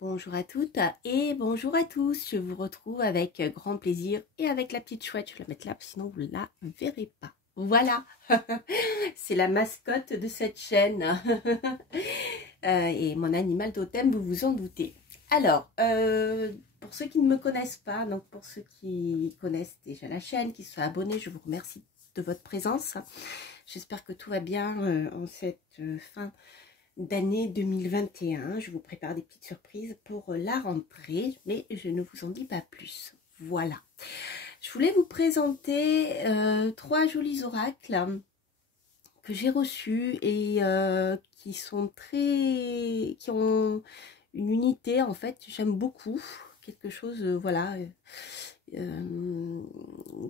Bonjour à toutes et bonjour à tous, je vous retrouve avec grand plaisir et avec la petite chouette, je vais la mettre là sinon vous ne la verrez pas. Voilà, c'est la mascotte de cette chaîne et mon animal totem, vous vous en doutez. Alors, pour ceux qui ne me connaissent pas, donc pour ceux qui connaissent déjà la chaîne, qui sont abonnés, je vous remercie de votre présence. J'espère que tout va bien en cette fin d'année 2021. Je vous prépare des petites surprises pour la rentrée, mais je ne vous en dis pas plus. Voilà. Je voulais vous présenter 3 jolis oracles que j'ai reçus et qui sont qui ont une unité en fait. J'aime beaucoup quelque chose, voilà.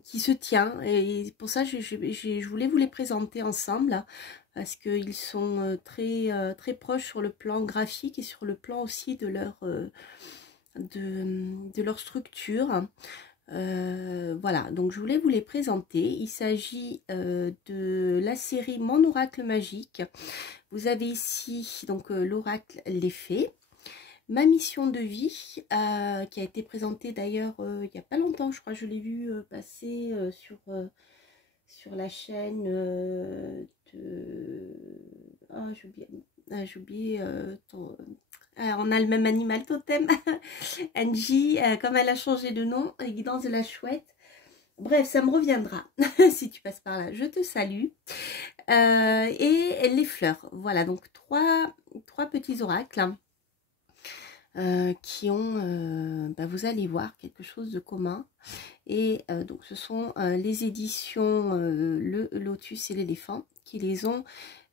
Qui se tient, et pour ça je voulais vous les présenter ensemble parce qu'ils sont très proches sur le plan graphique et sur le plan aussi de leur structure. Voilà, donc je voulais vous les présenter. Il s'agit de la série Mon Oracle Magique. Vous avez ici donc l'oracle Les Fées, ma mission de vie, qui a été présentée d'ailleurs il n'y a pas longtemps, je crois que je l'ai vu passer sur la chaîne de... Oh, j'ai oublié on a le même animal totem, Angie, comme elle a changé de nom, les guidances de la chouette. Bref, ça me reviendra si tu passes par là. Je te salue. Et les fleurs. Voilà, donc trois petits oracles. Qui ont, vous allez voir, quelque chose de commun. Et donc ce sont les éditions Le Lotus et l'éléphant qui les ont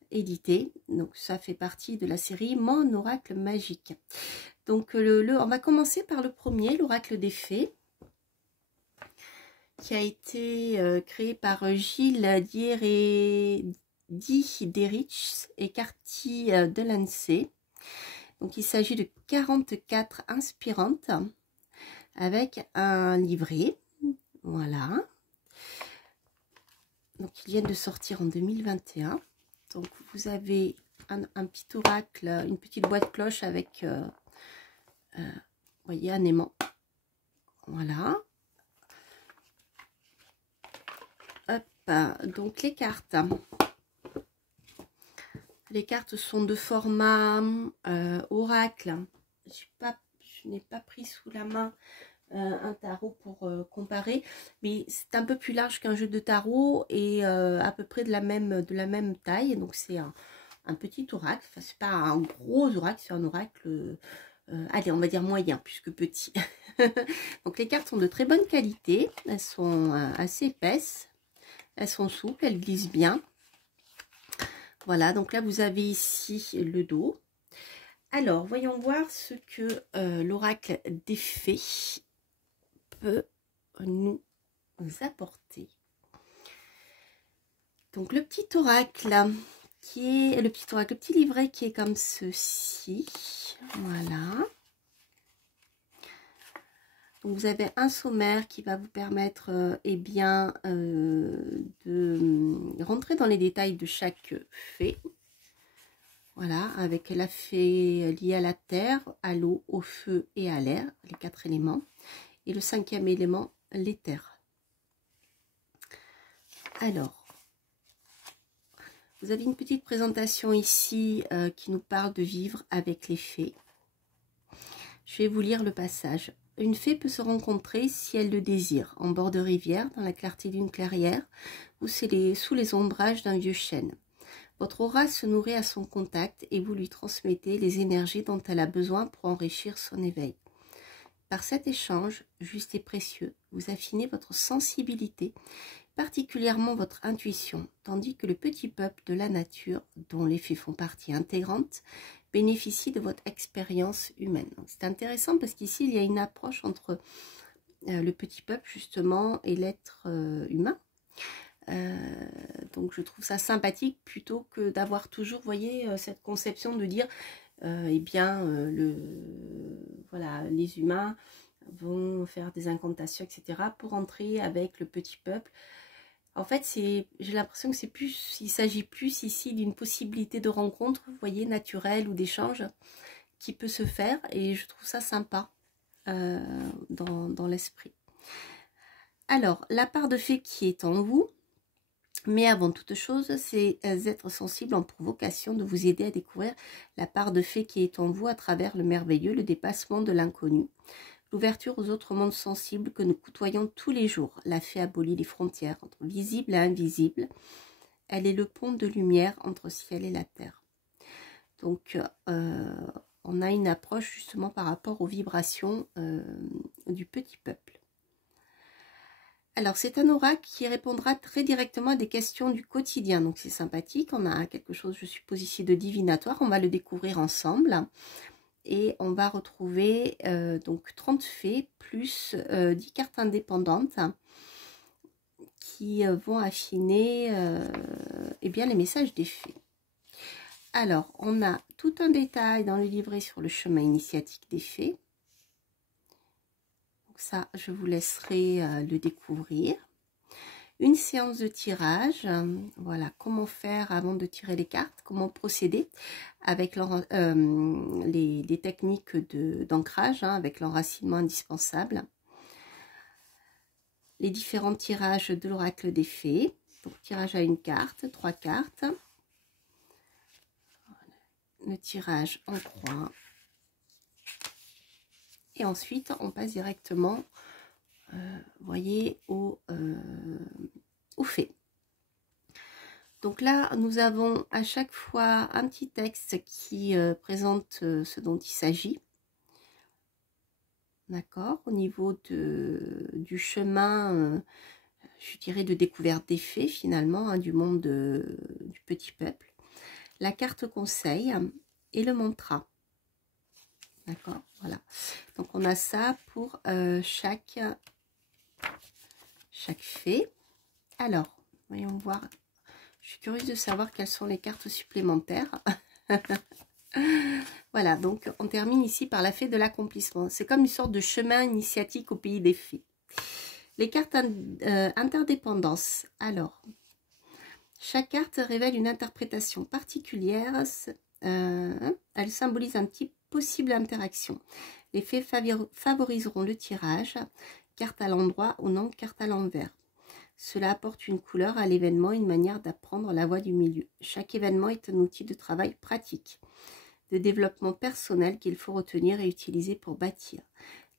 édités. Donc ça fait partie de la série Mon Oracle Magique. Donc on va commencer par le premier, l'Oracle des Fées, qui a été créé par Gilles Dieritz et Carty Delancey. Donc il s'agit de 44 inspirantes avec un livret. Voilà. Donc ils viennent de sortir en 2021. Donc vous avez un petit oracle, une petite boîte cloche avec, vous voyez, un aimant. Voilà. Hop, donc les cartes. Les cartes sont de format oracle. Je n'ai pas pris sous la main un tarot pour comparer, mais c'est un peu plus large qu'un jeu de tarot et à peu près de la même taille. Donc c'est un petit oracle. Enfin, c'est pas un gros oracle, c'est un oracle, allez, on va dire moyen, puisque petit. Donc les cartes sont de très bonne qualité. Elles sont assez épaisses. Elles sont souples, elles glissent bien. Voilà, donc là vous avez ici le dos. Alors, voyons voir ce que l'oracle des fées peut nous apporter. Donc le petit oracle le petit livret qui est comme ceci. Voilà. Donc vous avez un sommaire qui va vous permettre de rentrer dans les détails de chaque fée. Voilà, avec la fée liée à la terre, à l'eau, au feu et à l'air, les 4 éléments. Et le 5e élément, l'éther. Alors, vous avez une petite présentation ici qui nous parle de vivre avec les fées. Je vais vous lire le passage. Une fée peut se rencontrer si elle le désire, en bord de rivière, dans la clarté d'une clairière, ou sous les ombrages d'un vieux chêne. Votre aura se nourrit à son contact et vous lui transmettez les énergies dont elle a besoin pour enrichir son éveil. Par cet échange, juste et précieux, vous affinez votre sensibilité, particulièrement votre intuition, tandis que le petit peuple de la nature, dont les fées font partie intégrante, bénéficie de votre expérience humaine. C'est intéressant parce qu'ici, il y a une approche entre le petit peuple, justement, et l'être humain. Donc, je trouve ça sympathique plutôt que d'avoir toujours, vous voyez, cette conception de dire, voilà, les humains vont faire des incantations, etc., pour entrer avec le petit peuple. En fait, j'ai l'impression que c'est plus, il s'agit plus ici d'une possibilité de rencontre, vous voyez, naturelle ou d'échange qui peut se faire, et je trouve ça sympa dans l'esprit. Alors, la part de fée qui est en vous, mais avant toute chose, c'est êtres sensibles en provocation de vous aider à découvrir la part de fée qui est en vous à travers le merveilleux, le dépassement de l'inconnu. L'ouverture aux autres mondes sensibles que nous côtoyons tous les jours. La fée abolit les frontières entre visible et invisible. Elle est le pont de lumière entre ciel et la terre. Donc, on a une approche justement par rapport aux vibrations du petit peuple. Alors, c'est un oracle qui répondra très directement à des questions du quotidien. Donc, c'est sympathique. On a quelque chose, je suppose, ici de divinatoire. On va le découvrir ensemble. Et on va retrouver donc 30 fées plus 10 cartes indépendantes qui vont affiner eh bien, les messages des fées. Alors, on a tout un détail dans le livret sur le chemin initiatique des fées. Donc ça, je vous laisserai le découvrir. Une séance de tirage, voilà, comment faire avant de tirer les cartes, comment procéder avec les techniques d'ancrage, avec l'enracinement indispensable. Les différents tirages de l'oracle des fées, donc tirage à une carte, 3 cartes. Le tirage en croix. Et ensuite, on passe directement, voyez, aux fées. Donc là, nous avons à chaque fois un petit texte qui présente ce dont il s'agit. D'accord? Au niveau du chemin, je dirais, de découverte des fées, finalement, du monde du petit peuple. La carte conseil et le mantra. D'accord? Voilà. Donc, on a ça pour chaque fée. Alors, voyons voir. Je suis curieuse de savoir quelles sont les cartes supplémentaires. Voilà, donc on termine ici par la fée de l'accomplissement. C'est comme une sorte de chemin initiatique au pays des fées. Les cartes interdépendance. Alors, chaque carte révèle une interprétation particulière. Elle symbolise un type possible d'interaction. Les fées favoriseront le tirage, carte à l'endroit ou non carte à l'envers. Cela apporte une couleur à l'événement, une manière d'apprendre la voie du milieu. Chaque événement est un outil de travail pratique, de développement personnel qu'il faut retenir et utiliser pour bâtir.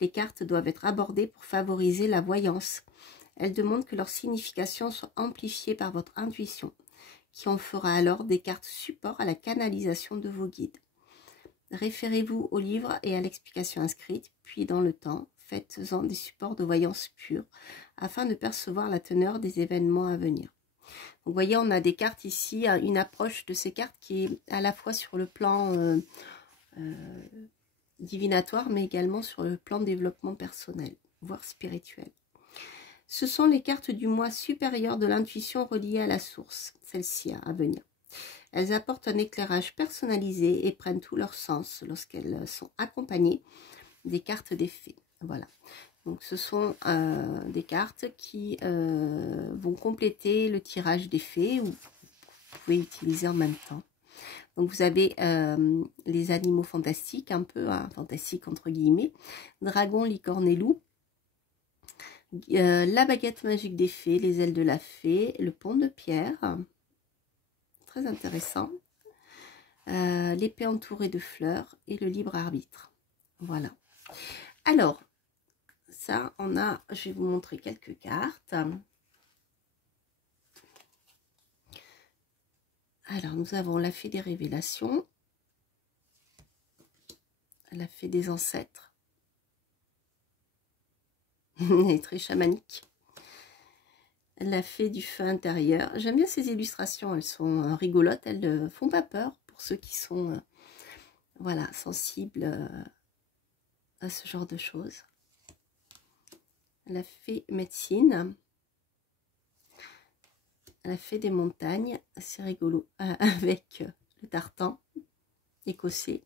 Les cartes doivent être abordées pour favoriser la voyance. Elles demandent que leur signification soit amplifiée par votre intuition, qui en fera alors des cartes support à la canalisation de vos guides. Référez-vous au livre et à l'explication inscrite, puis dans le temps, faites-en des supports de voyance pure, afin de percevoir la teneur des événements à venir. Donc, vous voyez, on a des cartes ici, une approche de ces cartes qui est à la fois sur le plan divinatoire, mais également sur le plan développement personnel, voire spirituel. Ce sont les cartes du moi supérieur de l'intuition reliées à la source, celle-ci à venir. Elles apportent un éclairage personnalisé et prennent tout leur sens lorsqu'elles sont accompagnées des cartes des fées. Voilà. Donc ce sont des cartes qui vont compléter le tirage des fées, ou vous pouvez utiliser en même temps. Donc vous avez les animaux fantastiques, un peu fantastiques entre guillemets, dragon, licorne et loup, la baguette magique des fées, les ailes de la fée, le pont de pierre, très intéressant, l'épée entourée de fleurs et le libre arbitre. Voilà. Alors, ça, je vais vous montrer quelques cartes. Alors, nous avons la fée des révélations, la fée des ancêtres. Elle est très chamanique. La fée du feu intérieur. J'aime bien ces illustrations, elles sont rigolotes, elles ne font pas peur pour ceux qui sont voilà, sensibles à ce genre de choses. La fée médecine. La fée des montagnes, assez rigolo, avec le tartan écossais.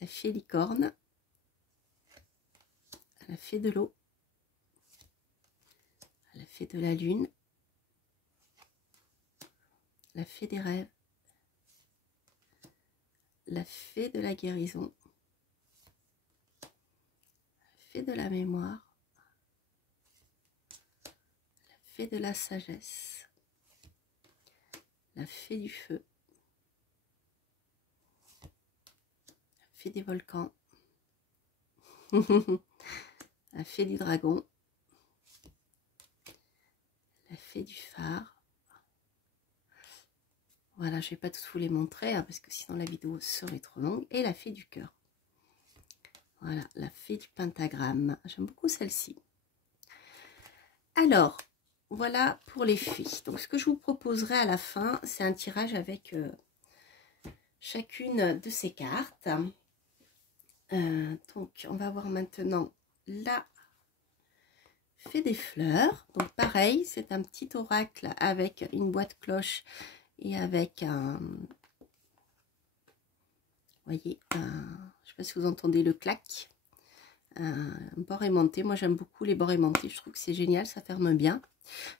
La fée licorne. La fée de l'eau. La fée de la lune. la fée des rêves, la fée de la guérison, la fée de la mémoire, la fée de la sagesse, la fée du feu, la fée des volcans, la fée du dragon, la fée du phare. Voilà, je ne vais pas tous vous les montrer hein, parce que sinon la vidéo serait trop longue. Et la fée du cœur. Voilà, la fée du pentagramme. J'aime beaucoup celle-ci. Alors, voilà pour les fées. Donc, ce que je vous proposerai à la fin, c'est un tirage avec chacune de ces cartes. Donc, on va voir maintenant la fée des fleurs. Donc, pareil, c'est un petit oracle avec une boîte cloche et avec un... Vous voyez, je ne sais pas si vous entendez le clac. Un bord aimanté. Moi, j'aime beaucoup les bords aimantés. Je trouve que c'est génial, ça ferme bien.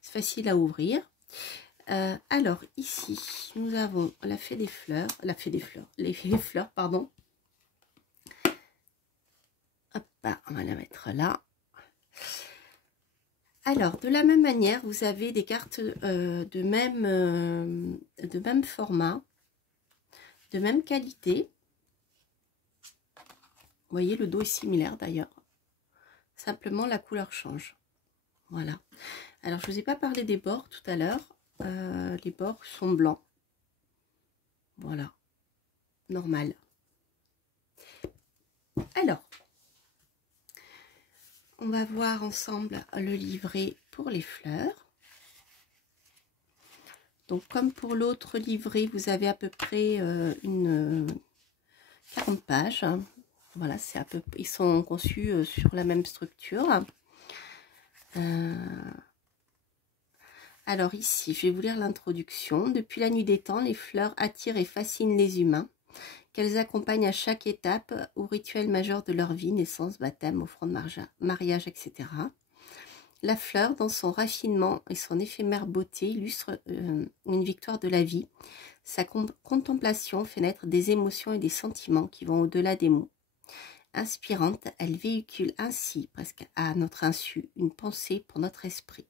C'est facile à ouvrir. Alors, ici, nous avons la fée des fleurs. Les fleurs, pardon. Hop, on va la mettre là. Alors, de la même manière, vous avez des cartes de même format, de même qualité. Vous voyez, le dos est similaire d'ailleurs. Simplement, la couleur change. Voilà. Alors, je ne vous ai pas parlé des bords tout à l'heure. Les bords sont blancs. Voilà. Normal. Alors, on va voir ensemble le livret pour les fleurs. Donc, comme pour l'autre livret, vous avez à peu près une 40 pages. Voilà, c'est à peu, ils sont conçus sur la même structure. Alors ici, je vais vous lire l'introduction. Depuis la nuit des temps, les fleurs attirent et fascinent les humains, qu'elles accompagnent à chaque étape au rituel majeur de leur vie, naissance, baptême, offrande, mariage, etc. La fleur, dans son raffinement et son éphémère beauté, illustre une victoire de la vie. Sa contemplation fait naître des émotions et des sentiments qui vont au-delà des mots. Inspirante, elle véhicule ainsi, presque à notre insu, une pensée pour notre esprit.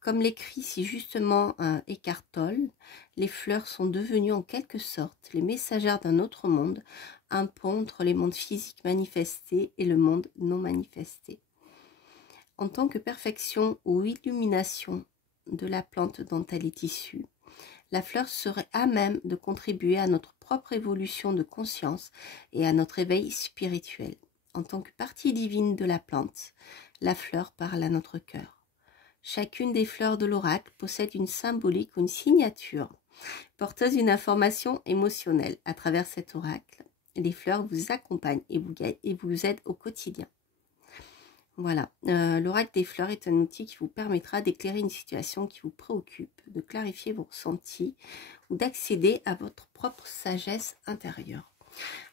Comme l'écrit si justement Eckhart Tolle, les fleurs sont devenues en quelque sorte les messagères d'un autre monde, un pont entre les mondes physiques manifestés et le monde non manifesté. En tant que perfection ou illumination de la plante dont elle est issue, la fleur serait à même de contribuer à notre propre évolution de conscience et à notre éveil spirituel. En tant que partie divine de la plante, la fleur parle à notre cœur. Chacune des fleurs de l'oracle possède une symbolique ou une signature, porteuse d'une information émotionnelle. À travers cet oracle, les fleurs vous accompagnent et vous aident au quotidien. Voilà, l'oracle des fleurs est un outil qui vous permettra d'éclairer une situation qui vous préoccupe, de clarifier vos ressentis ou d'accéder à votre propre sagesse intérieure.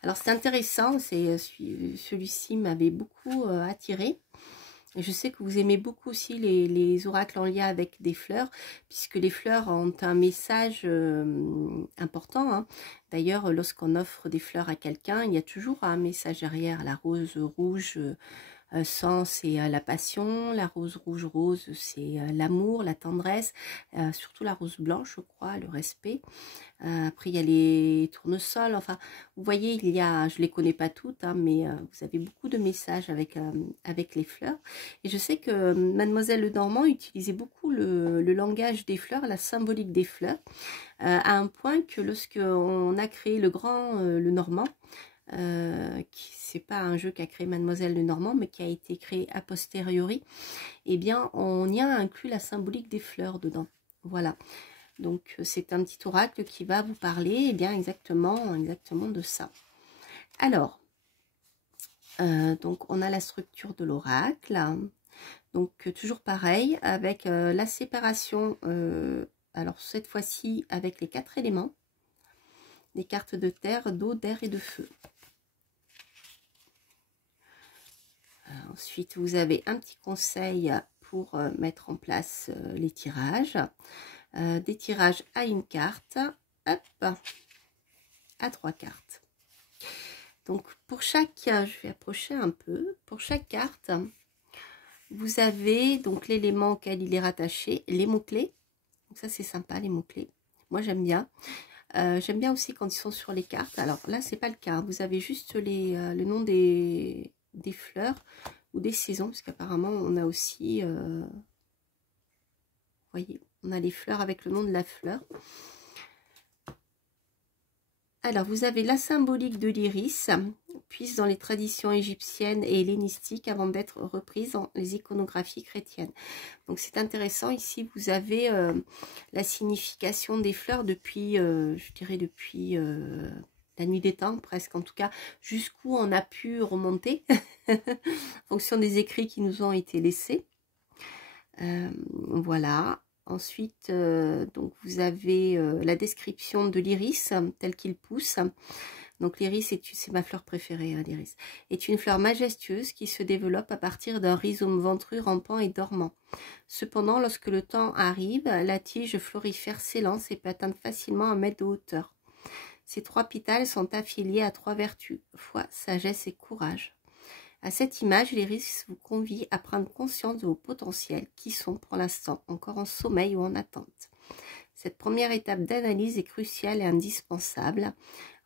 Alors c'est intéressant, celui-ci m'avait beaucoup attiré. Je sais que vous aimez beaucoup aussi les oracles en lien avec des fleurs, puisque les fleurs ont un message important. Hein. D'ailleurs, lorsqu'on offre des fleurs à quelqu'un, il y a toujours un message derrière. La rose rouge, sang, c'est la passion. La rose rouge, c'est l'amour, la tendresse. Surtout la rose blanche, je crois, le respect. Après, il y a les tournesols. Enfin, vous voyez, il y a, je ne les connais pas toutes, hein, mais vous avez beaucoup de messages avec les fleurs. Et je sais que Mademoiselle Lenormand utilisait beaucoup le langage des fleurs, la symbolique des fleurs, à un point que lorsqu'on a créé le grand Lenormand, c'est pas un jeu qu'a créé Mademoiselle Lenormand, mais qui a été créé a posteriori, eh bien, on y a inclus la symbolique des fleurs dedans. Voilà. Donc, c'est un petit oracle qui va vous parler eh bien, exactement de ça. Alors, donc, on a la structure de l'oracle. Donc, toujours pareil, avec la séparation, alors cette fois-ci, avec les 4 éléments. Les cartes de terre, d'eau, d'air et de feu. Ensuite, vous avez un petit conseil pour mettre en place les tirages. des tirages à une carte, hop, à 3 cartes. Donc pour chaque, je vais approcher un peu, pour chaque carte, vous avez donc l'élément auquel il est rattaché, les mots-clés. Donc ça c'est sympa, les mots-clés. Moi j'aime bien. J'aime bien aussi quand ils sont sur les cartes. Alors là c'est pas le cas, vous avez juste le nom des fleurs ou des saisons, parce qu'apparemment on a aussi, vous voyez, on a les fleurs avec le nom de la fleur. Alors, vous avez la symbolique de l'iris, puise dans les traditions égyptiennes et hellénistiques avant d'être reprise dans les iconographies chrétiennes. Donc, c'est intéressant. Ici, vous avez la signification des fleurs depuis, je dirais, depuis la nuit des temps, presque. En tout cas, jusqu'où on a pu remonter, en fonction des écrits qui nous ont été laissés. Voilà. Ensuite, donc vous avez la description de l'iris tel qu'il pousse. Donc l'iris, c'est ma fleur préférée, hein, l'iris. Est une fleur majestueuse qui se développe à partir d'un rhizome ventru rampant et dormant. Cependant, lorsque le temps arrive, la tige florifère s'élance et peut atteindre facilement 1 mètre de hauteur. Ces 3 pétales sont affiliés à 3 vertus, foi, sagesse et courage. À cette image, l'iris vous convie à prendre conscience de vos potentiels qui sont pour l'instant encore en sommeil ou en attente. Cette première étape d'analyse est cruciale et indispensable.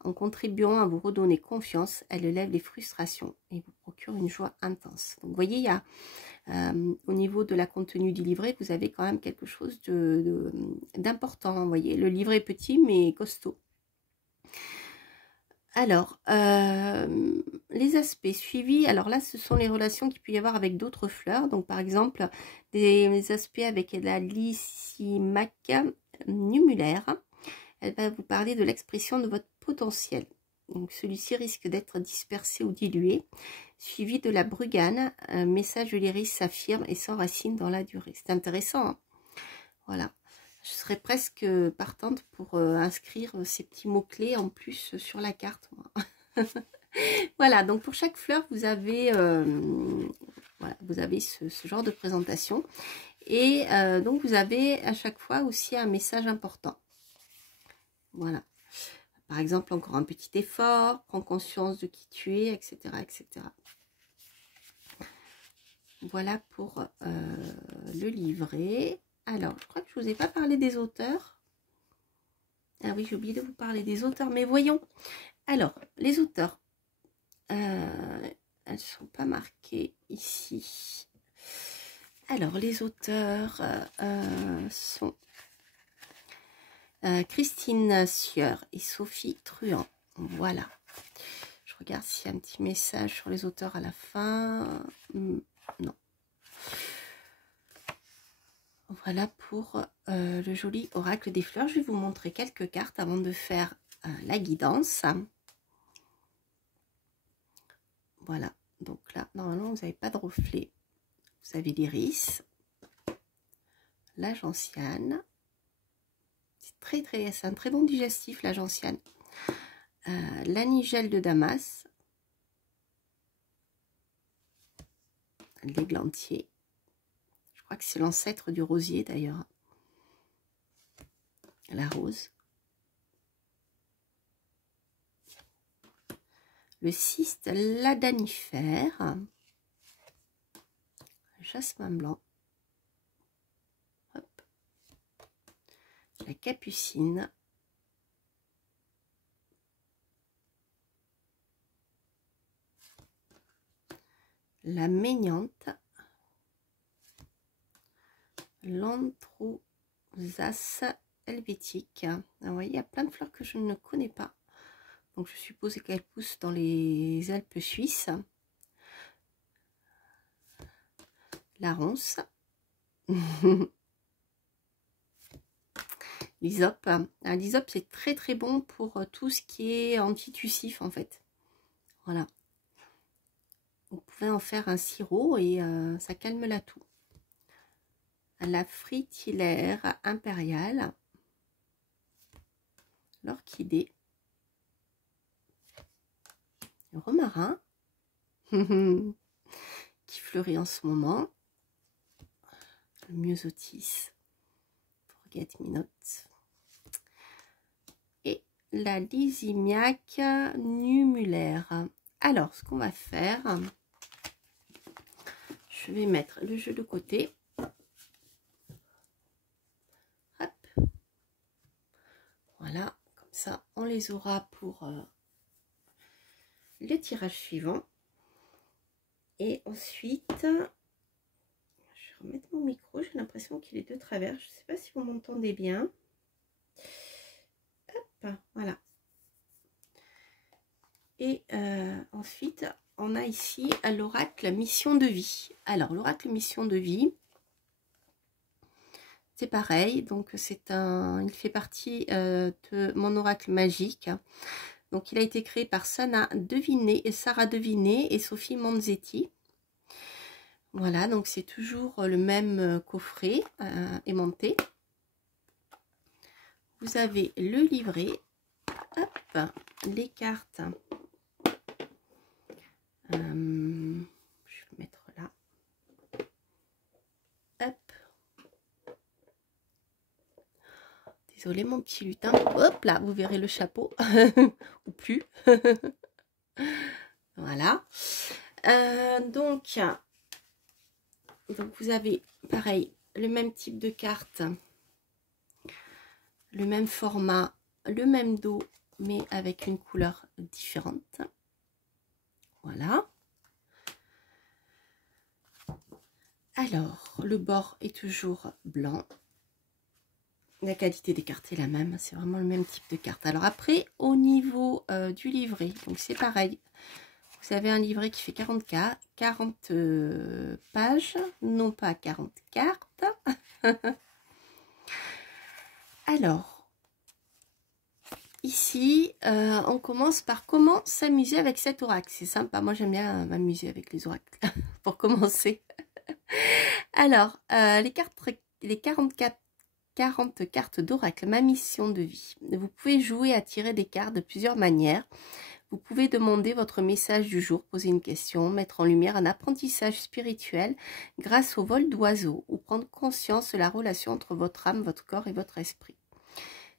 En contribuant à vous redonner confiance, elle lève les frustrations et vous procure une joie intense. Donc vous voyez, il y a au niveau de la contenu du livret, vous avez quand même quelque chose d'important. Vous voyez, le livret est petit mais costaud. Alors, les aspects suivis, alors là, ce sont les relations qu'il peut y avoir avec d'autres fleurs. Donc, par exemple, des aspects avec la Lysimaca numulaire. Elle va vous parler de l'expression de votre potentiel. Donc, celui-ci risque d'être dispersé ou dilué, suivi de la brugane. Un message de l'iris s'affirme et s'enracine dans la durée. C'est intéressant, hein. Voilà. Je serais presque partante pour inscrire ces petits mots-clés en plus sur la carte. Voilà, donc pour chaque fleur, vous avez, voilà, vous avez ce genre de présentation. Et donc, vous avez à chaque fois aussi un message important. Voilà. Par exemple, encore un petit effort, prends conscience de qui tu es, etc. etc. Voilà pour le livret. Alors, je crois que je ne vous ai pas parlé des auteurs. Ah oui, j'ai oublié de vous parler des auteurs, mais voyons. Alors, les auteurs, elles ne sont pas marquées ici. Alors, les auteurs sont Christine Sieur et Sophie Truand. Voilà. Je regarde s'il y a un petit message sur les auteurs à la fin. Non. Voilà pour le joli oracle des fleurs. Je vais vous montrer quelques cartes avant de faire la guidance. Voilà, donc là, normalement, vous n'avez pas de reflet. Vous avez l'iris, la gentiane. C'est un très bon digestif, la gentiane. La nigelle de Damas. L'églantier. Je crois que c'est l'ancêtre du rosier d'ailleurs. La rose. Le cyste, l'adanifère. Jasmin blanc. Hop. La capucine. La méniante. L'anthrosas helvétique. Vous voyez, il y a plein de fleurs que je ne connais pas. Donc je suppose qu'elles poussent dans les Alpes suisses. La ronce. L'hysope. L'hysope, c'est très très bon pour tout ce qui est antitussif en fait. Voilà. Vous pouvez en faire un sirop et ça calme la toux. La fritillaire impériale. L'orchidée. Le romarin. Qui fleurit en ce moment. Le myosotis. forget-me-not. Et la Lysimiaque numulaire. Alors, ce qu'on va faire, je vais mettre le jeu de côté. Hop. Voilà, comme ça, on les aura pour le tirage suivant. Et ensuite, je vais remettre mon micro. J'ai l'impression qu'il est de travers. Je ne sais pas si vous m'entendez bien. Hop, voilà. Et ensuite, on a ici l'oracle mission de vie. Alors, l'oracle mission de vie, c'est pareil. Donc, il fait partie de mon oracle magique. Donc, il a été créé par Sarah Deviné et Sophie Manzetti. Voilà, donc c'est toujours le même coffret aimanté. Vous avez le livret. Hop, les cartes. Je vais mettre là. Hop. Désolée mon petit lutin. Hop là, vous verrez le chapeau. Ou plus. Voilà. Donc vous avez pareil, le même type de carte. Le même format, le même dos, mais avec une couleur différente. Voilà. Alors, le bord est toujours blanc. La qualité des cartes est la même, c'est vraiment le même type de carte. Alors après, au niveau du livret, donc c'est pareil. Vous avez un livret qui fait 40 pages, non pas 40 cartes. Alors, ici, on commence par comment s'amuser avec cet oracle. C'est sympa, moi j'aime bien m'amuser avec les oracles, pour commencer. Alors, les 40 cartes d'oracle, ma mission de vie. Vous pouvez jouer à tirer des cartes de plusieurs manières. Vous pouvez demander votre message du jour, poser une question, mettre en lumière un apprentissage spirituel grâce au vol d'oiseaux ou prendre conscience de la relation entre votre âme, votre corps et votre esprit.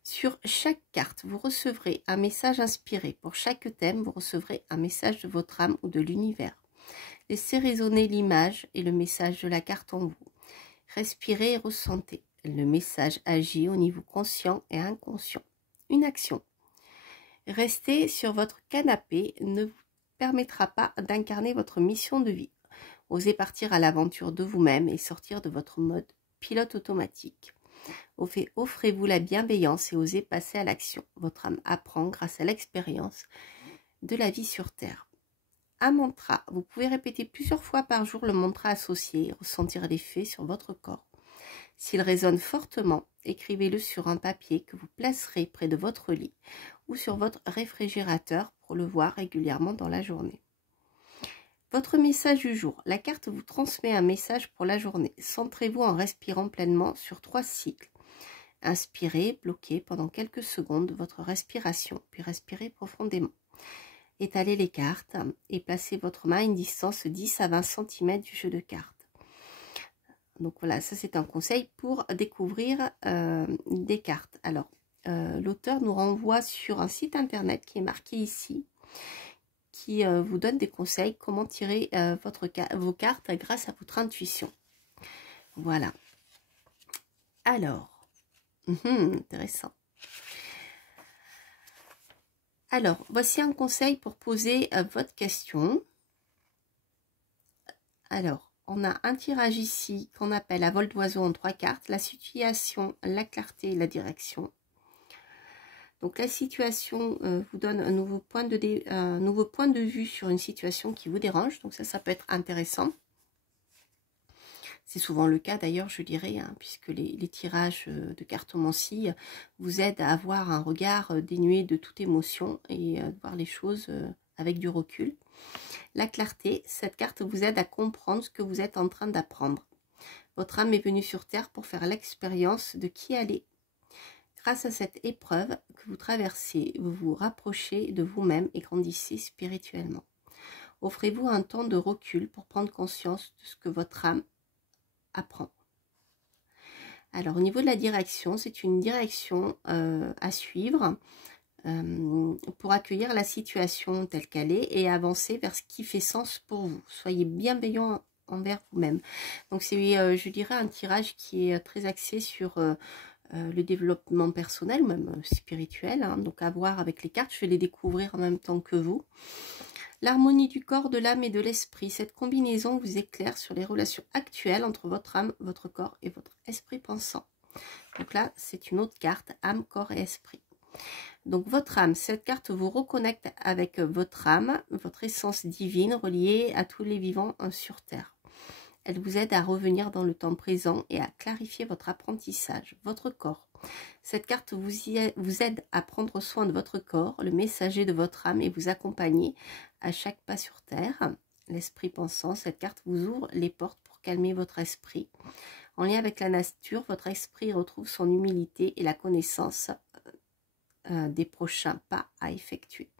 Sur chaque carte, vous recevrez un message inspiré. Pour chaque thème, vous recevrez un message de votre âme ou de l'univers. Laissez résonner l'image et le message de la carte en vous. Respirez et ressentez. Le message agit au niveau conscient et inconscient. Une action. Rester sur votre canapé ne vous permettra pas d'incarner votre mission de vie. Osez partir à l'aventure de vous-même et sortir de votre mode pilote automatique. Offrez-vous la bienveillance et osez passer à l'action. Votre âme apprend grâce à l'expérience de la vie sur Terre. Un mantra. Vous pouvez répéter plusieurs fois par jour le mantra associé et ressentir l'effet sur votre corps. S'il résonne fortement, écrivez-le sur un papier que vous placerez près de votre lit ou sur votre réfrigérateur pour le voir régulièrement dans la journée. Votre message du jour. La carte vous transmet un message pour la journée. Centrez-vous en respirant pleinement sur 3 cycles. Inspirez, bloquez pendant quelques secondes votre respiration, puis respirez profondément. Étalez les cartes et placez votre main à une distance de 10 à 20 cm du jeu de cartes. Donc voilà, ça c'est un conseil pour découvrir des cartes. Alors, l'auteur nous renvoie sur un site internet qui est marqué ici, qui vous donne des conseils comment tirer vos cartes grâce à votre intuition. Voilà. Alors, intéressant. Alors, voici un conseil pour poser votre question. Alors, on a un tirage ici qu'on appelle à vol d'oiseau en 3 cartes. La situation, la clarté et la direction. Donc la situation vous donne un nouveau point de vue sur une situation qui vous dérange. Donc ça peut être intéressant. C'est souvent le cas d'ailleurs, je dirais, hein, puisque les tirages de cartomancie vous aident à avoir un regard dénué de toute émotion et de voir les choses avec du recul. La clarté, cette carte vous aide à comprendre ce que vous êtes en train d'apprendre. Votre âme est venue sur Terre pour faire l'expérience de qui elle est. Grâce à cette épreuve que vous traversez, vous vous rapprochez de vous-même et grandissez spirituellement. Offrez-vous un temps de recul pour prendre conscience de ce que votre âme apprend. Alors, au niveau de la direction, c'est une direction à suivre pour accueillir la situation telle qu'elle est et avancer vers ce qui fait sens pour vous. Soyez bienveillant envers vous-même. Donc, c'est, je dirais, un tirage qui est très axé sur le développement personnel, même spirituel. Hein. Donc, à voir avec les cartes, je vais les découvrir en même temps que vous. L'harmonie du corps, de l'âme et de l'esprit. Cette combinaison vous éclaire sur les relations actuelles entre votre âme, votre corps et votre esprit pensant. Donc là, c'est une autre carte, âme, corps et esprit. Donc votre âme, cette carte vous reconnecte avec votre âme, votre essence divine reliée à tous les vivants sur Terre. Elle vous aide à revenir dans le temps présent et à clarifier votre apprentissage, votre corps. Cette carte vous aide à prendre soin de votre corps, le messager de votre âme, et vous accompagner à chaque pas sur Terre. L'esprit pensant, cette carte vous ouvre les portes pour calmer votre esprit. En lien avec la nature, votre esprit retrouve son humilité et la connaissance des prochains pas à effectuer.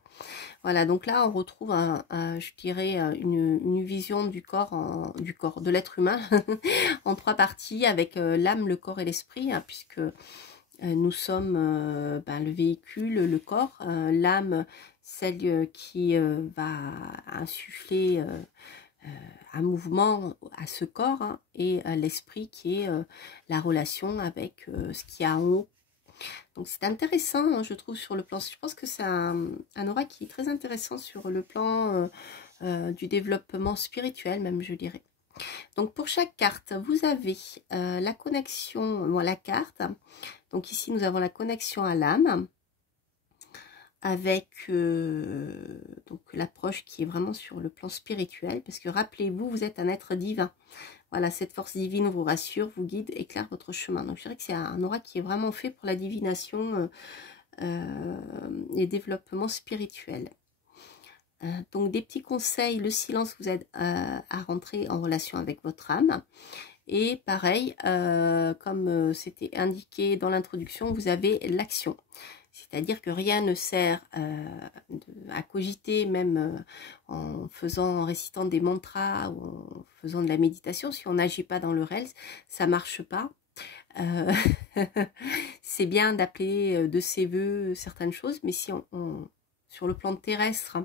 Voilà, donc là on retrouve je dirais une vision du corps, de l'être humain en 3 parties avec l'âme, le corps et l'esprit, hein, puisque nous sommes le véhicule, le corps, l'âme, celle qui va insuffler un mouvement à ce corps, hein, et l'esprit qui est la relation avec ce qu'il y a en haut. Donc c'est intéressant, hein, je trouve, sur le plan, je pense que c'est un aura qui est très intéressant sur le plan du développement spirituel même, je dirais. Donc pour chaque carte, vous avez la connexion, la carte. Donc ici, nous avons la connexion à l'âme, avec donc l'approche qui est vraiment sur le plan spirituel, parce que rappelez-vous, vous êtes un être divin. Voilà, cette force divine vous rassure, vous guide, éclaire votre chemin. Donc je dirais que c'est un aura qui est vraiment fait pour la divination et développement spirituel. Donc des petits conseils, le silence vous aide à rentrer en relation avec votre âme. Et pareil, comme c'était indiqué dans l'introduction, vous avez l'action. C'est-à-dire que rien ne sert à cogiter, même en récitant des mantras ou en faisant de la méditation. Si on n'agit pas dans le réel, ça marche pas. C'est bien d'appeler de ses voeux certaines choses, mais si sur le plan terrestre,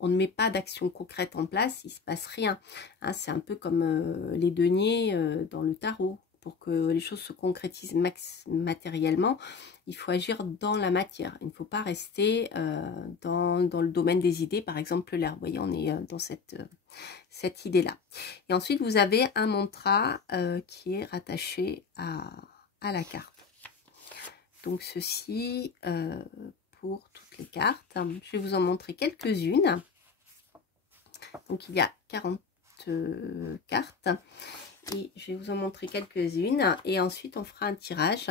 on ne met pas d'action concrète en place, il ne se passe rien. Hein, c'est un peu comme les deniers dans le tarot. Pour que les choses se concrétisent matériellement, il faut agir dans la matière. Il ne faut pas rester dans le domaine des idées, par exemple l'air. Vous voyez, on est dans cette idée-là. Et ensuite, vous avez un mantra qui est rattaché à la carte. Donc ceci pour toutes les cartes. Je vais vous en montrer quelques-unes. Donc il y a 40 cartes. Et je vais vous en montrer quelques-unes. Et ensuite, on fera un tirage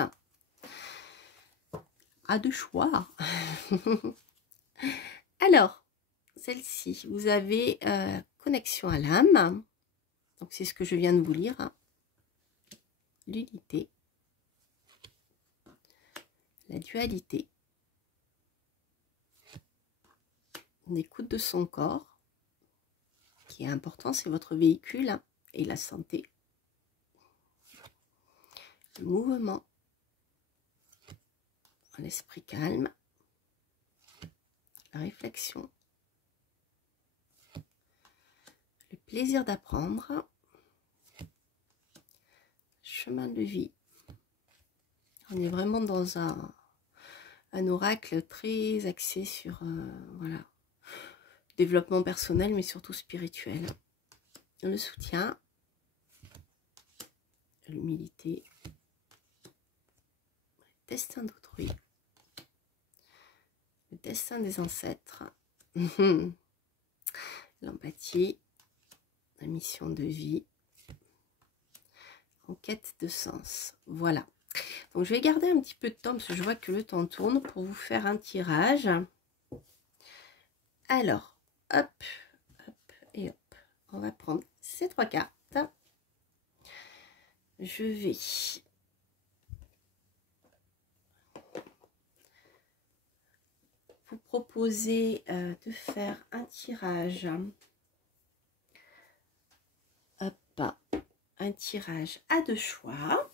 à 2 choix. Alors, celle-ci, vous avez connexion à l'âme. Donc, c'est ce que je viens de vous lire. L'unité. La dualité. L'écoute de son corps. Qui est important, c'est votre véhicule. Et la santé. Le mouvement, l'esprit calme, la réflexion, le plaisir d'apprendre, chemin de vie. On est vraiment dans un oracle très axé sur voilà, développement personnel, mais surtout spirituel. Le soutien, l'humilité, destin d'autrui, le destin des ancêtres, l'empathie, la mission de vie, en quête de sens. Voilà. Donc je vais garder un petit peu de temps parce que je vois que le temps tourne pour vous faire un tirage. Alors, hop, hop et hop. On va prendre ces 3 cartes. Je vais vous proposer de faire un tirage. Hop, un tirage à 2 choix.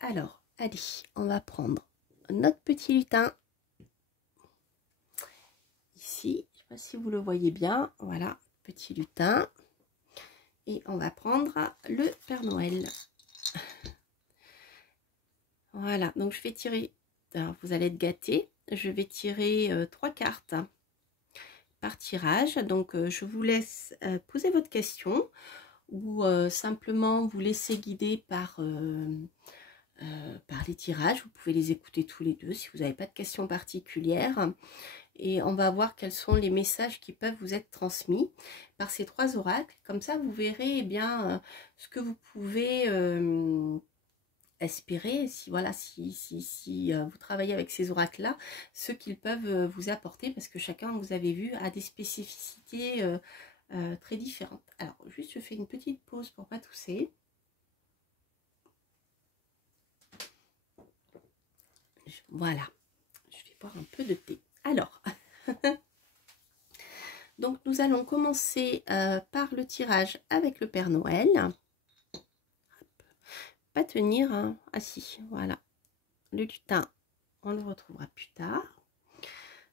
Alors, allez, on va prendre notre petit lutin. Ici, je ne sais pas si vous le voyez bien. Voilà, petit lutin. Et on va prendre le Père Noël. Voilà, donc je vais tirer. Alors, vous allez être gâtés. Je vais tirer 3 cartes par tirage. Donc, je vous laisse poser votre question ou simplement vous laisser guider par les tirages. Vous pouvez les écouter tous les deux si vous n'avez pas de questions particulières. Et on va voir quels sont les messages qui peuvent vous être transmis par ces 3 oracles. Comme ça, vous verrez eh bien, ce que vous pouvez espérer, si voilà, si vous travaillez avec ces oracles là, ce qu'ils peuvent vous apporter, parce que chacun, vous avez vu, a des spécificités très différentes. Alors juste je fais une petite pause pour pas tousser. Voilà, je vais boire un peu de thé. Alors donc nous allons commencer par le tirage avec le Père Noël. Pas tenir, hein. Ah si, voilà. Le lutin, on le retrouvera plus tard.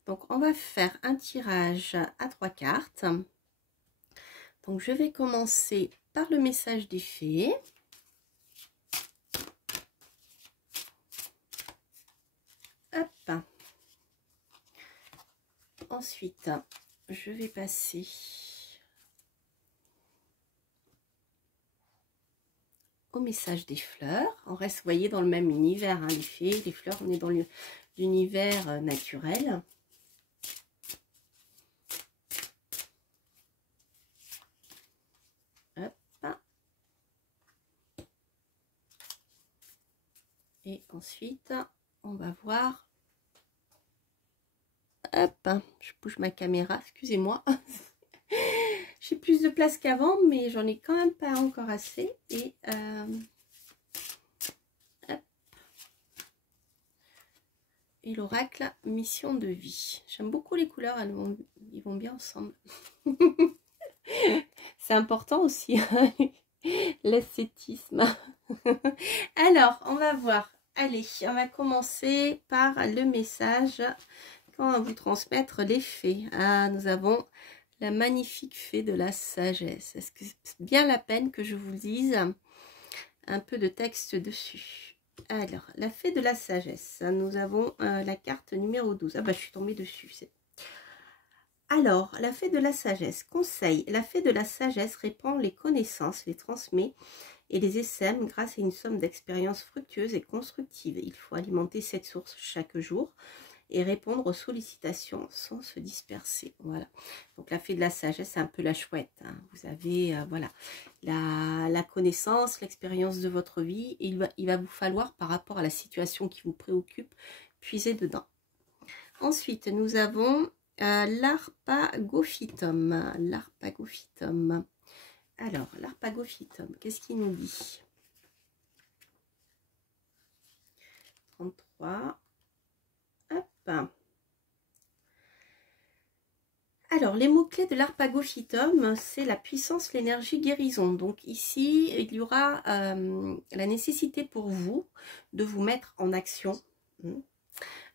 Donc on va faire un tirage à 3 cartes. Donc je vais commencer par le message des fées. Hop. Ensuite, je vais passer au message des fleurs. On reste, vous voyez, dans le même univers, hein, les fées, les fleurs, on est dans l'univers naturel. Hop. Et ensuite, on va voir. Hop, je bouge ma caméra, excusez-moi. J'ai plus de place qu'avant, mais j'en ai quand même pas encore assez. Et hop. Et l'oracle, mission de vie. J'aime beaucoup les couleurs, ils vont bien ensemble. C'est important aussi, hein, l'esthétisme. Alors, on va voir. Allez, on va commencer par le message qu'on va vous transmettre les fées. Ah, nous avons la magnifique fée de la sagesse. Est-ce que c'est bien la peine que je vous lise un peu de texte dessus? Alors, la fée de la sagesse. Nous avons la carte numéro 12. Ah bah, je suis tombée dessus. Alors, la fée de la sagesse. Conseil. La fée de la sagesse répand les connaissances, les transmet et les essaime grâce à une somme d'expériences fructueuses et constructives. Il faut alimenter cette source chaque jour et répondre aux sollicitations sans se disperser. Voilà. Donc la fée de la sagesse, c'est un peu la chouette, hein. Vous avez voilà la connaissance, l'expérience de votre vie. Et il va vous falloir, par rapport à la situation qui vous préoccupe, puiser dedans. Ensuite, nous avons l'Arpagophytum. L'Arpagophytum. Alors, l'Arpagophytum, qu'est-ce qu'il nous dit? 33. Hop. Alors, les mots-clés de l'Arpagophytum, c'est la puissance, l'énergie, guérison. Donc ici, il y aura la nécessité pour vous de vous mettre en action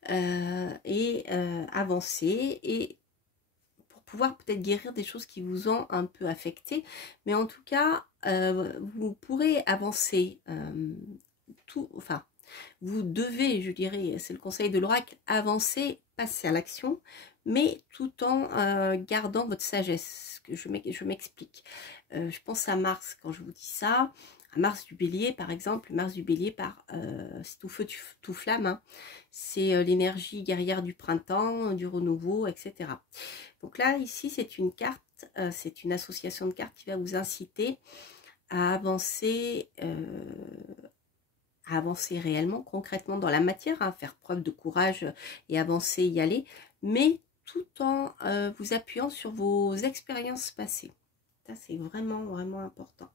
et avancer, et pour pouvoir peut-être guérir des choses qui vous ont un peu affecté. Mais en tout cas, vous pourrez avancer enfin, vous devez, je dirais, c'est le conseil de l'oracle, avancer, passer à l'action, mais tout en gardant votre sagesse. Je m'explique. Je pense à Mars quand je vous dis ça. À Mars du Bélier, par exemple. Mars du Bélier, c'est tout feu, tout flamme, hein. C'est l'énergie guerrière du printemps, du renouveau, etc. Donc là, ici, c'est une carte, c'est une association de cartes qui va vous inciter à avancer réellement, concrètement dans la matière, hein, faire preuve de courage et avancer, y aller, mais tout en vous appuyant sur vos expériences passées. Ça, c'est vraiment, vraiment important.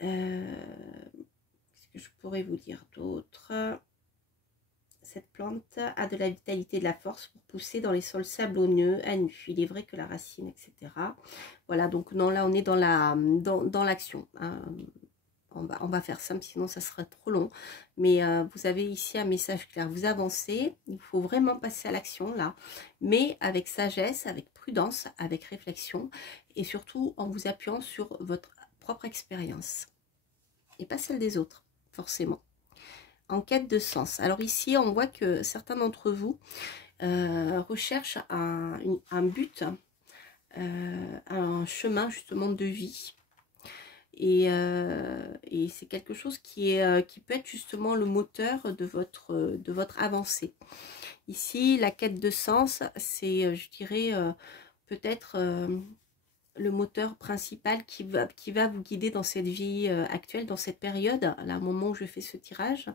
Qu'est-ce que je pourrais vous dire d'autre? Cette plante a de la vitalité, de la force pour pousser dans les sols sablonneux à nu. Il est vrai que la racine, etc. Voilà, donc non, là, on est dans l'action, hein. On va faire simple, sinon ça sera trop long. Mais vous avez ici un message clair. Vous avancez, il faut vraiment passer à l'action là. Mais avec sagesse, avec prudence, avec réflexion. Et surtout en vous appuyant sur votre propre expérience. Et pas celle des autres, forcément. En quête de sens. Alors ici, on voit que certains d'entre vous recherchent un but, un chemin justement de vie. Et c'est quelque chose qui peut être justement le moteur de votre avancée. Ici, la quête de sens, c'est, je dirais, peut-être le moteur principal qui va vous guider dans cette vie actuelle, dans cette période, là, au moment où je fais ce tirage.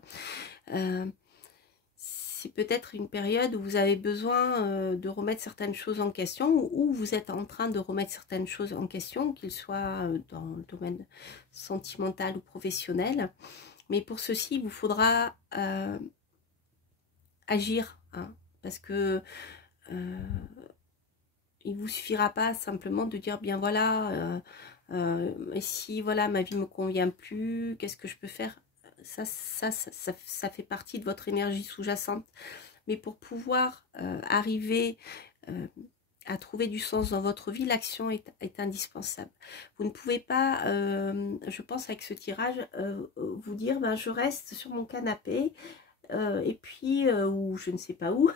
C'est peut-être une période où vous avez besoin de remettre certaines choses en question, ou vous êtes en train de remettre certaines choses en question, qu'ils soient dans le domaine sentimental ou professionnel. Mais pour ceci, il vous faudra agir, hein, parce que il vous suffira pas simplement de dire bien voilà, et si voilà ma vie me convient plus, qu'est-ce que je peux faire? Ça fait partie de votre énergie sous-jacente. Mais pour pouvoir arriver à trouver du sens dans votre vie, l'action est indispensable. Vous ne pouvez pas, je pense avec ce tirage, vous dire ben, je reste sur mon canapé et puis, ou je ne sais pas où,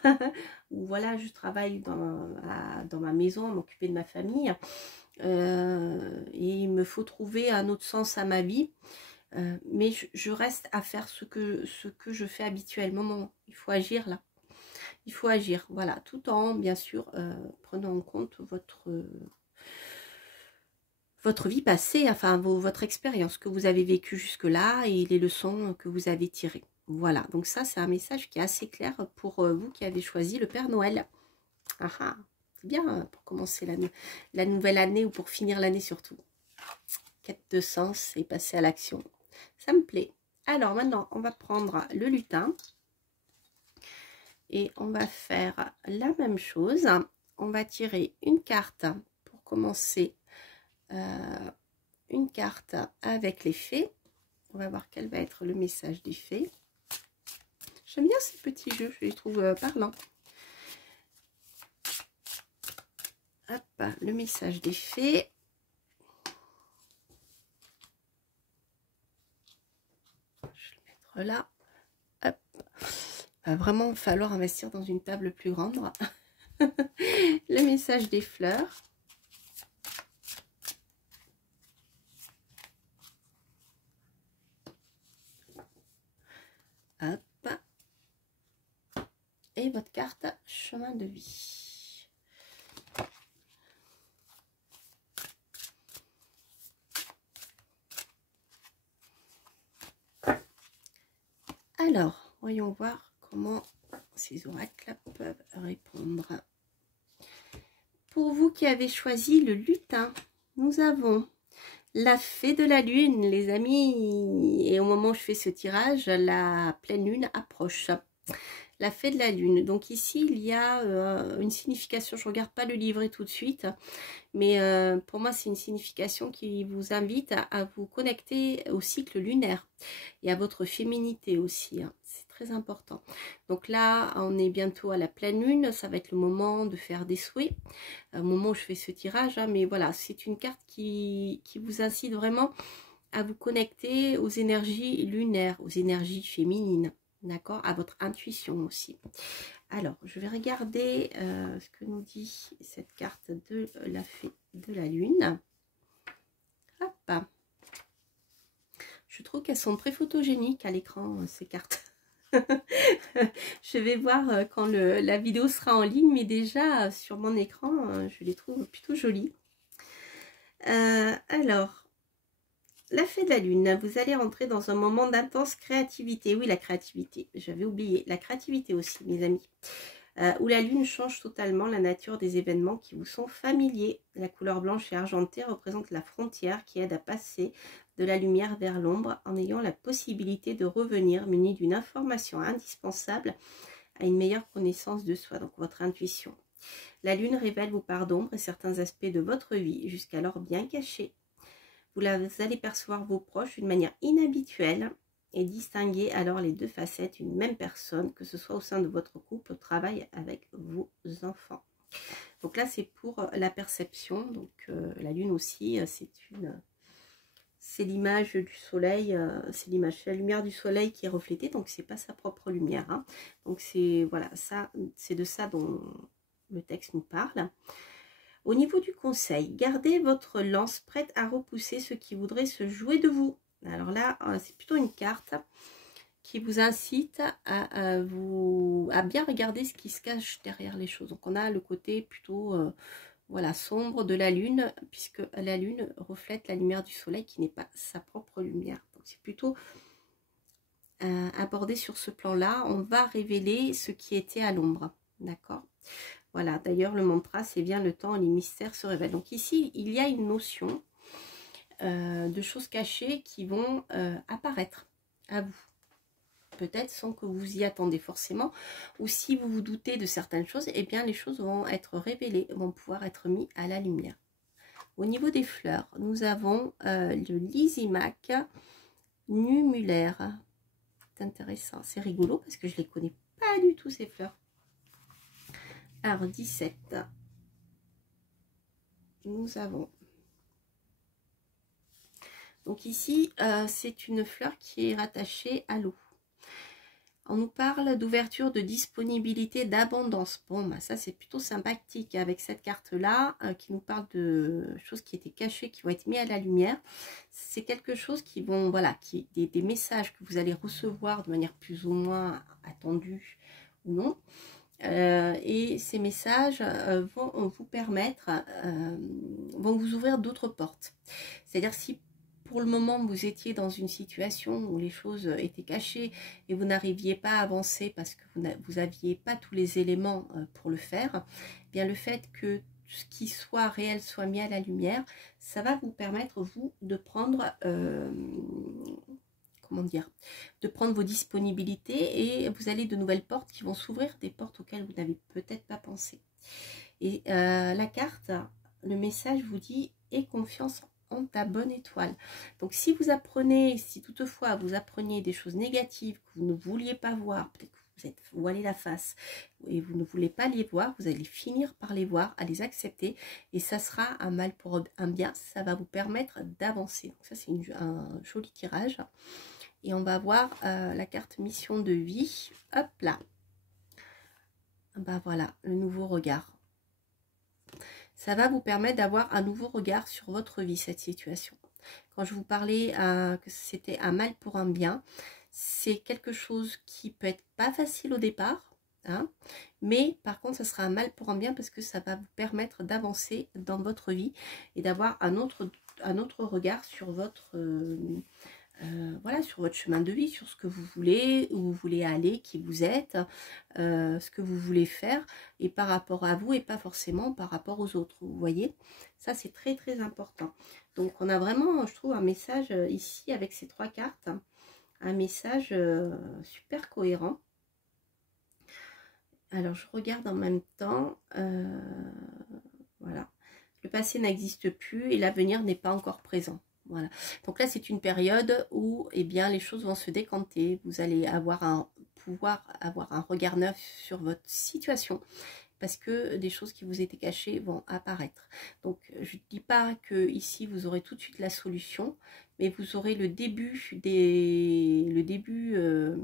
ou voilà, je travaille dans ma maison, à m'occuper de ma famille, et il me faut trouver un autre sens à ma vie. Mais je reste à faire ce que je fais habituellement. Non, il faut agir là. Il faut agir, voilà, tout en, bien sûr, prenant en compte votre vie passée, enfin, votre expérience que vous avez vécue jusque-là et les leçons que vous avez tirées. Voilà, donc ça, c'est un message qui est assez clair pour vous qui avez choisi le Père Noël. Ah ah, c'est bien pour commencer la nouvelle année ou pour finir l'année surtout. Quête de sens et passer à l'action. Ça me plaît. Alors maintenant, on va prendre le lutin. Et on va faire la même chose. On va tirer une carte pour commencer. Une carte avec les fées. On va voir quel va être le message des fées. J'aime bien ces petits jeux, je les trouve parlants. Hop, le message des fées. Je vais le mettre là. Hop. Il va vraiment falloir investir dans une table plus grande. Le message des fleurs. Hop. Et votre carte chemin de vie. Alors, voyons voir comment ces oracles peuvent répondre. Pour vous qui avez choisi le lutin, nous avons la fée de la lune, les amis. Et au moment où je fais ce tirage, la pleine lune approche. La fée de la lune. Donc ici, il y a une signification. Je ne regarde pas le livret tout de suite. Mais pour moi, c'est une signification qui vous invite à vous connecter au cycle lunaire. Et à votre féminité aussi. Hein. C'est très important. Donc là, on est bientôt à la pleine lune. Ça va être le moment de faire des souhaits. Au moment où je fais ce tirage. Hein, mais voilà, c'est une carte qui vous incite vraiment à vous connecter aux énergies lunaires, aux énergies féminines. D'accord, à votre intuition aussi. Alors, je vais regarder ce que nous dit cette carte de la fée de la lune. Hop. Je trouve qu'elles sont très photogéniques à l'écran, ces cartes. Je vais voir quand la vidéo sera en ligne, mais déjà sur mon écran, je les trouve plutôt jolies. Alors, la fée de la lune, vous allez entrer dans un moment d'intense créativité. Oui, la créativité, j'avais oublié. La créativité aussi, mes amis. Où la lune change totalement la nature des événements qui vous sont familiers. La couleur blanche et argentée représente la frontière qui aide à passer de la lumière vers l'ombre en ayant la possibilité de revenir muni d'une information indispensable à une meilleure connaissance de soi, donc votre intuition. La lune révèle vos parts d'ombre et certains aspects de votre vie jusqu'alors bien cachés. Vous allez percevoir vos proches d'une manière inhabituelle et distinguer alors les deux facettes d'une même personne, que ce soit au sein de votre couple, au travail, avec vos enfants. Donc là, c'est pour la perception. Donc la lune aussi, c'est l'image du soleil, c'est la lumière du soleil qui est reflétée, donc c'est pas sa propre lumière. Hein. Donc c'est voilà, ça, c'est de ça dont le texte nous parle. Au niveau du conseil, gardez votre lance prête à repousser ceux qui voudraient se jouer de vous. Alors là, c'est plutôt une carte qui vous incite à bien regarder ce qui se cache derrière les choses. Donc on a le côté plutôt voilà, sombre de la lune, puisque la lune reflète la lumière du soleil qui n'est pas sa propre lumière. Donc c'est plutôt abordé sur ce plan-là. On va révéler ce qui était à l'ombre. D'accord ? Voilà, d'ailleurs le mantra c'est bien le temps et les mystères se révèlent. Donc ici il y a une notion de choses cachées qui vont apparaître à vous. Peut-être sans que vous y attendez forcément, ou si vous vous doutez de certaines choses, eh bien les choses vont être révélées, vont pouvoir être mises à la lumière. Au niveau des fleurs, nous avons le Lysimaque numulaire. C'est intéressant, c'est rigolo parce que je ne les connais pas du tout ces fleurs. Alors 17, nous avons, donc ici c'est une fleur qui est rattachée à l'eau. On nous parle d'ouverture, de disponibilité, d'abondance. Bon, bah ça c'est plutôt sympathique avec cette carte-là qui nous parle de choses qui étaient cachées, qui vont être mises à la lumière. C'est quelque chose qui vont, voilà, des messages que vous allez recevoir de manière plus ou moins attendue ou non. Et ces messages vont vous permettre, vont vous ouvrir d'autres portes. C'est-à-dire si pour le moment vous étiez dans une situation où les choses étaient cachées et vous n'arriviez pas à avancer parce que vous n'aviez pas tous les éléments pour le faire, eh bien le fait que ce qui soit réel soit mis à la lumière, ça va vous permettre vous de prendre comment dire, de prendre vos disponibilités et vous allez de nouvelles portes qui vont s'ouvrir, des portes auxquelles vous n'avez peut-être pas pensé. Et la carte, le message vous dit « Aie confiance en ta bonne étoile ». Donc si vous apprenez, si toutefois vous appreniez des choses négatives que vous ne vouliez pas voir, peut-être que vous êtes voilé la face et vous ne voulez pas les voir, vous allez finir par les voir, à les accepter et ça sera un mal pour un bien, ça va vous permettre d'avancer. Donc ça c'est un joli tirage. Et on va voir la carte mission de vie. Hop là. Ben voilà, le nouveau regard. Ça va vous permettre d'avoir un nouveau regard sur votre vie, cette situation. Quand je vous parlais que c'était un mal pour un bien, c'est quelque chose qui peut être pas facile au départ. Hein, mais par contre, ça sera un mal pour un bien parce que ça va vous permettre d'avancer dans votre vie et d'avoir un autre regard sur votre... voilà, sur votre chemin de vie, sur ce que vous voulez, où vous voulez aller, qui vous êtes, ce que vous voulez faire, et par rapport à vous, et pas forcément par rapport aux autres, vous voyez. Ça, c'est très, très important. Donc, on a vraiment, je trouve, un message ici, avec ces trois cartes, un message super cohérent. Alors, je regarde en même temps, voilà. Le passé n'existe plus, et l'avenir n'est pas encore présent. Voilà. Donc là, c'est une période où eh bien, les choses vont se décanter. Vous allez pouvoir avoir un regard neuf sur votre situation parce que des choses qui vous étaient cachées vont apparaître. Donc, je ne dis pas que ici vous aurez tout de suite la solution, mais vous aurez le début de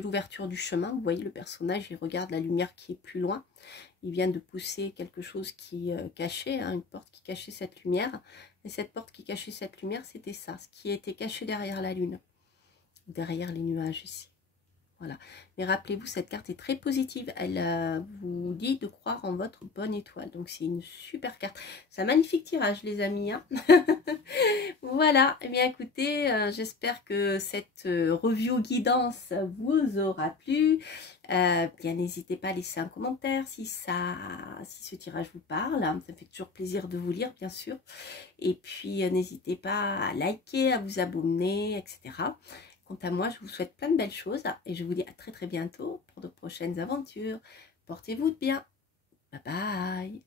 l'ouverture du chemin. Vous voyez, le personnage, il regarde la lumière qui est plus loin. Il vient de pousser quelque chose qui cachait, hein, une porte qui cachait cette lumière. Et cette porte qui cachait cette lumière, c'était ça, ce qui était caché derrière la lune, derrière les nuages ici. Voilà. Mais rappelez-vous, cette carte est très positive. Elle vous dit de croire en votre bonne étoile. Donc, c'est une super carte. C'est un magnifique tirage, les amis. Hein. Voilà. Eh bien, écoutez, j'espère que cette review guidance vous aura plu. Bien, n'hésitez pas à laisser un commentaire si ce tirage vous parle. Ça me fait toujours plaisir de vous lire, bien sûr. Et puis, n'hésitez pas à liker, à vous abonner, etc. Quant à moi, je vous souhaite plein de belles choses et je vous dis à très très bientôt pour de prochaines aventures. Portez-vous bien. Bye bye.